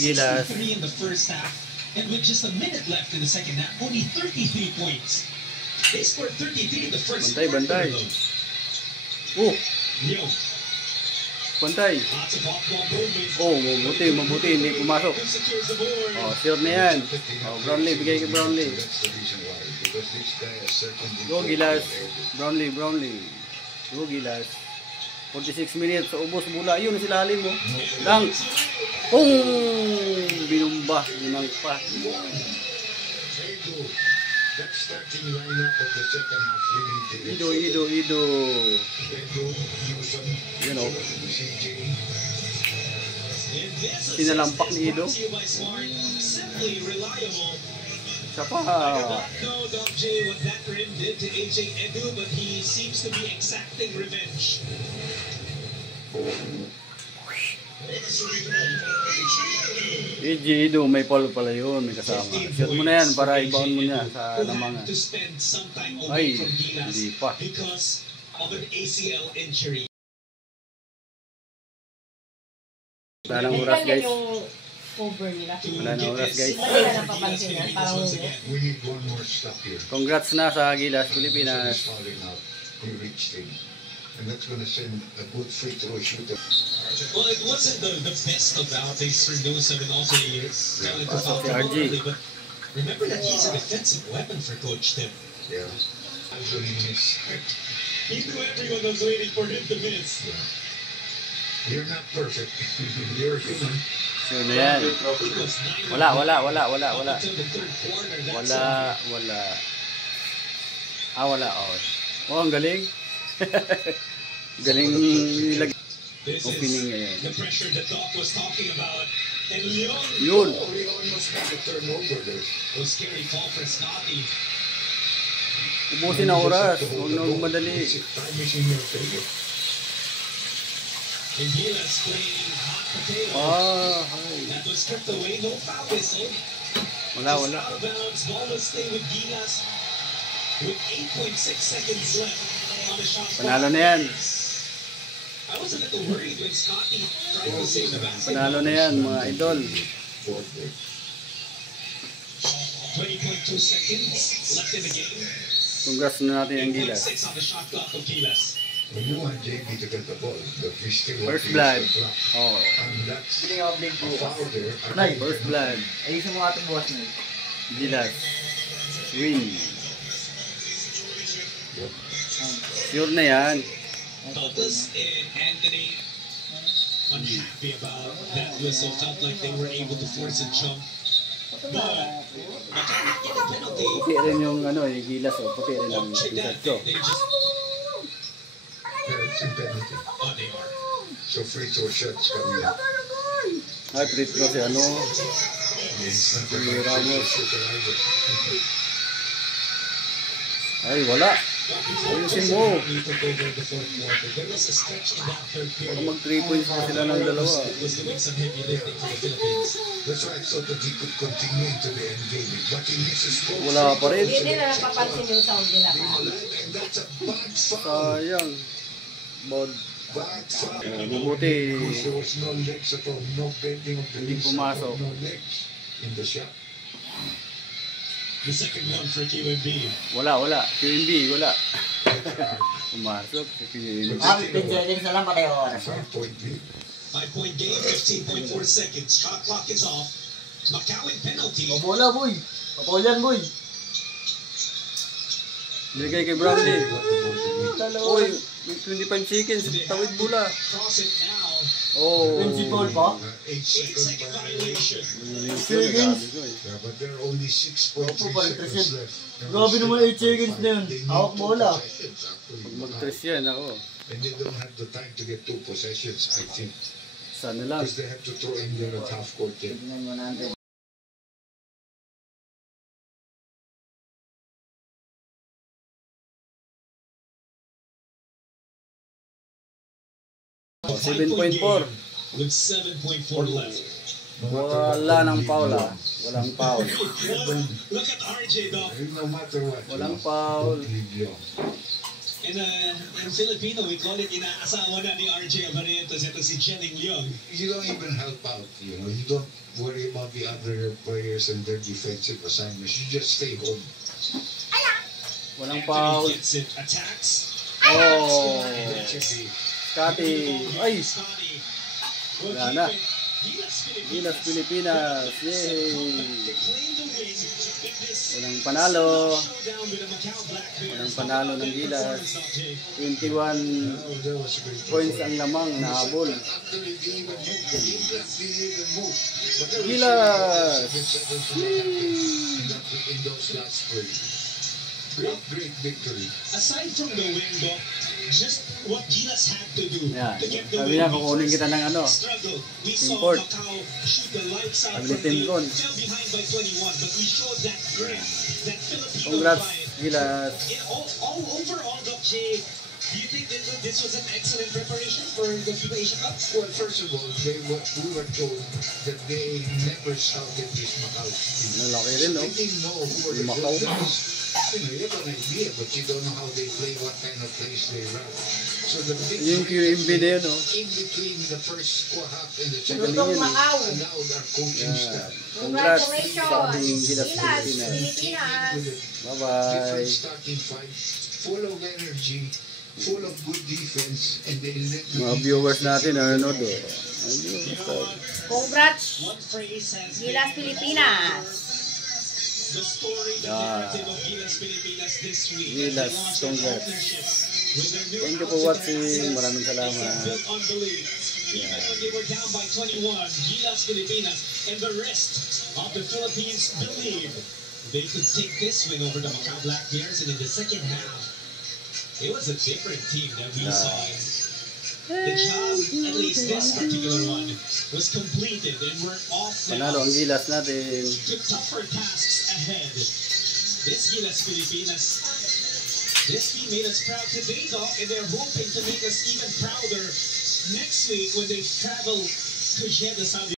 Gilas. 63 in the first half, and with just a minute left in the second half, only 33 points. They scored 33 in the first quarter. Bantay. Bantay. Mabuti, hindi pumasok. Sure na yan. Brownlee, bigay kay Brownlee. Go Gilas. Brownlee. Go Gilas. 46 minutes, ubos bola. Yun ang silalim mo. Dunk. Binumba. Binangpa. Ido. You know. Sinalampak ni Ido. Siya pa. Ido, may polo pala yun, may kasama. Shoot mo na yan para i-bound mo niya sa lamangan. Ay, hindi pa. Wala nang oras guys. Wala nang oras guys. Congrats na sa Gilas, Pilipinas. And that's going to send a good free throw shooter. Well, it wasn't the best of outings for Newsom and also RG. But remember that he's a defensive weapon for Coach Tim. Yeah. He knew everyone was waiting for him to miss. Yeah. You're not perfect. You're human. Sure na yan. Wala. Wala. Ang galing. Galing lagi. Opening ngayon. Yun. Ubusin na oras. Huwag na madali. Wala. Panalo na yan. Panalo na yan mga idol. 20.2 seconds left in the game. Congrats na natin ang Gilas. First blood. First blood. Ayusin mo ating buwas na. Gilas. Win. Sure na yan. Douglas and Anthony unhappy about that whistle. Felt like they were able to force a jump. But puti rin yung yung Gilas puti rin ang t-shirt ko. They are. So free throw shots coming up. Ay, free throw si Ramos. Ay, wala. Ayusin mo. Baka mag 3 points pa sila ng dalawa. Wala pa rin. Hindi na napapansin yung sound nila. Sayang. Mabuti. Hindi pumasok. the second one for QMB. Wala. QMB, wala. Pumasok sa QMB. 15 seconds na lang patay oras. 5-point game, 15.4 seconds. Shot clock is off. McCowan penalty. Bola, boy. Papulan, boy. Binigay kay Brownlee. Uy, 25 seconds. Tawid bola. Cross it now. Oh. 20 ball pa? 8-second violation. Seconds. Yeah, but there are only 6.3 seconds left. Grabe naman 8 seconds na yun. Hawak bola. Pag mag-tres yan ako. And they don't have the time to get 2 possessions, I think. Sana lang. Because they have to throw in there at half court then. Tingnan mo natin. Oh, 7.4. With 7.4 left. Wala nang foul ah. Walang foul. Look at RJ though. No matter what. Walang foul. In Filipino, we call it inaasawa na ni RJ Abarrientos. Ito si Jenning Leong. You don't even help out, you know. You don't worry about the other players and their defensive assignments. You just stay home. Walang foul. Gets it, attacks. Oh. That should be. Scotty. Ay. Scotty. Wala na. Gilas Gilas Pilipinas. Yay. They claim the win in this Walang panalo. showdown with the Macau Black Bears. Walang panalo ng Gilas. That 21 was a great points ang lamang nahabol. After they didn't even move, the England didn't even move. But there was Gilas. in those last plays. Great victory. Aside from the win, Doc, just what Gilas had to do Yan. to get the Sabi win. niya, kukunin kita ng ano. Struggle. We saw Import. Macau shoot the lights out Sabi ni from Tim the Con. fell behind by 21, but we showed that grit, that Filipino Congrats, fight. Gilas. All overall, Doc J, do you think this was an excellent preparation for the FIBA Asia Cup? Well, first of all, we were told that they never scouted this Macau team. Nalaki rin, no? They didn't know who were the Macau. good guys. You know, you have an idea, but you don't know how they play, what kind of plays they run. So the big Yung QMB na yun, no? in between the first half and the Magaling second Lutong yun, eh. Macau. allowed our coaching Yeah. staff Congrats sa ating Congratulations. Gilas Gilas Pilipinas. Pilipinas. with a Bye-bye. different starting five, full of energy, full of good defense, and they let the Mga viewers natin, nanonood, oh. Mga viewers. Congrats. One phrase has Gilas Pilipinas. the story, the narrative of Gilas Pilipinas this week. Gilas, As they launched a congrats. partnership with their new Thank you for outfit watching. assets. Maraming salamat. It's built on belief. Even when they were down by 21, Gilas Pilipinas and the rest of the Philippines believed they could take this win over the Macau Black Bears, and in the second half, it was a different team that we saw. The job, at least this particular one, was completed and we're off now Panalo ang Gilas natin. to tougher tasks ahead. This Gilas Pilipinas, this team made us proud today, Doc, and they're hoping to make us even prouder next week when they travel to Jeddah, Saudi